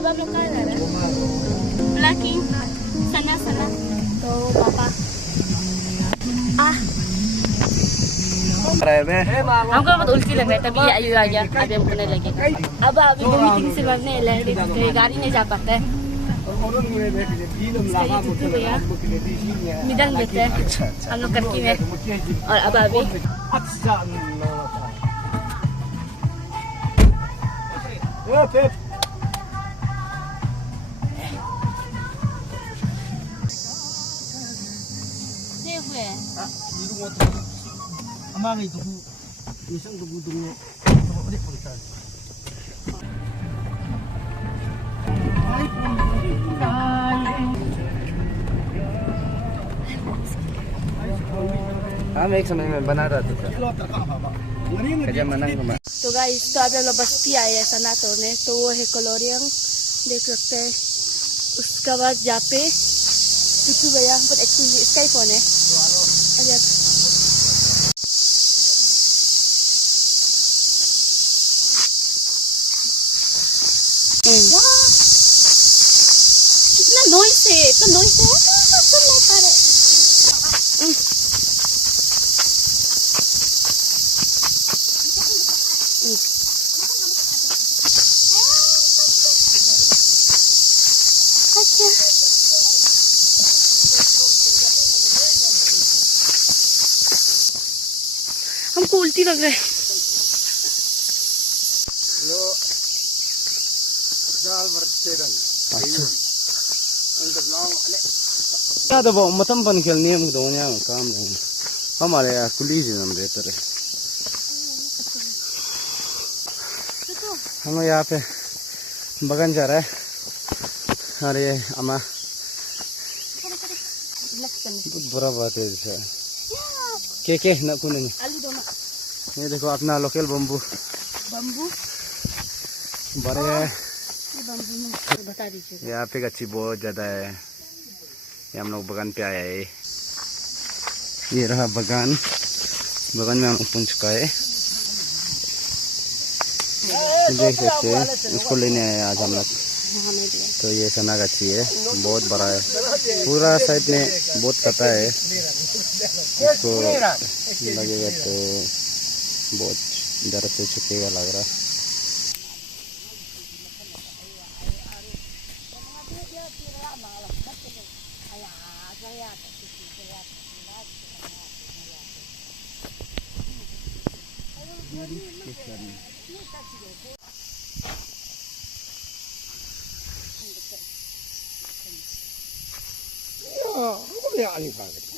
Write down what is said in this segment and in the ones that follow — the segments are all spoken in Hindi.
अब आप लोग कहाँ जा रहे हैं? ब्लैकिंग सना सना तो पापा हमको बहुत उल्टी लग रहा है, तभी आयु आ गया। अभी हमको नहीं लगेगा। अब अभी दो मीटिंग से भागने गाड़ी नहीं जा पाता है। भैया मिडल में थे हम लोग करकी में, और अब अभी हुए Amang itu isang dugu-dugu ulit pagkatan. हम एक समय में बना रहा था कजा मनंग में। तो गाइस, तो अब हम लोग बस्ती आए हैं सना तोड़ने। तो वो है कोलोरियम, देख सकते हैं। उसका बाद जहाँ पे पिट्ठू भैया बहुत एक्टिव इसका ही फोन है। इतना नॉइस है, इतना नॉइस है, सुन नहीं पा रहे। हमको उल्टी लग रहा है। क्या तो वो मतम बन खेलनी है मुझे दोनों काम नहीं हमारे यहाँ कुली जी हम रहते रहे। हम यहाँ पे बगन जा रहा है और ये अम्मा बहुत बुरा बात है जैसे के न कुने ये देखो अपना लोकल बम्बू बड़े है। बता दीजिए। यहाँ पे गच्ची बहुत ज़्यादा है। ये हम लोग बगान पे आया है। ये रहा बगान में हम लोग पहुंच चुका है। देख सकते हैं इसको लेने आए आज हम लोग। तो ये सना गच्ची है, बहुत बड़ा है, पूरा साइड में बहुत कटा है। इसको लगेगा तो बहुत दर्द से चुकेगा लग रहा।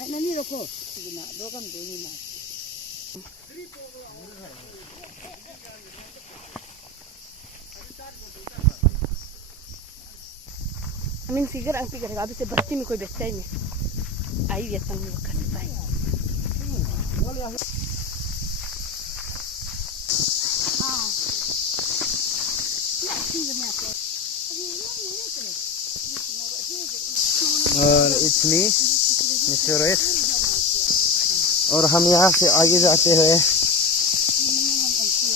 नहीं रखो दो कम देनी ना। फिगर अंक करेगा। अभी से बस्ती में कोई बेचता ही नहीं। आई भी हम लोग कर सकता है। और इट्स मी मिस्टर रेस। और हम यहाँ से आगे जाते हैं।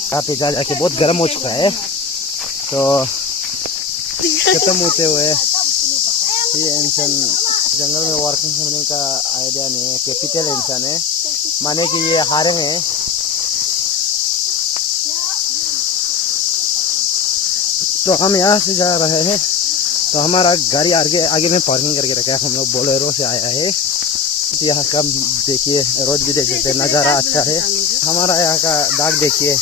यहाँ पे जाके बहुत गर्म हो चुका है, तो खत्म होते हुए ये इंसान जंगल में वर्किंग करने का आइडिया नहीं है। कैपिटल इंसान है, माने कि ये हारे हैं। तो हम यहाँ से जा रहे हैं। तो हमारा गाड़ी आगे में पार्किंग करके रखा है। हम लोग बोलेरो से आया है। यहाँ का देखिए, रोड भी देख सकते हैं, नज़ारा अच्छा है। हमारा यहाँ का दाग देखिए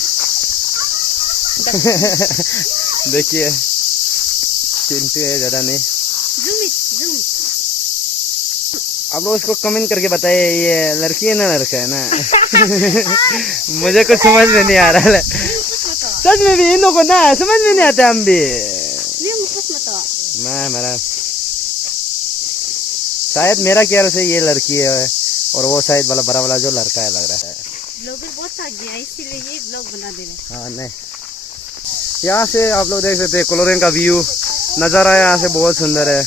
देखिए, चिंटू है ज़्यादा नहीं। आप लोग इसको कमेंट करके बताइए ये लड़की है ना लड़का है ना मुझे कुछ समझ में नहीं आ रहा है। सच में भी इन लोगों को ना समझ में नहीं आता। हम भी मैं मेरा शायद मेरा ख्याल से ये लड़की है और वो शायद वाला बड़ा वाला जो लड़का है लग रहा है। लोग बहुत थक गया इसीलिए ये ब्लॉग बना दे रहे। हाँ नहीं, यहाँ से आप लोग देख सकते हैं कोलोरियम का व्यू नज़ारा यहाँ से बहुत सुंदर है।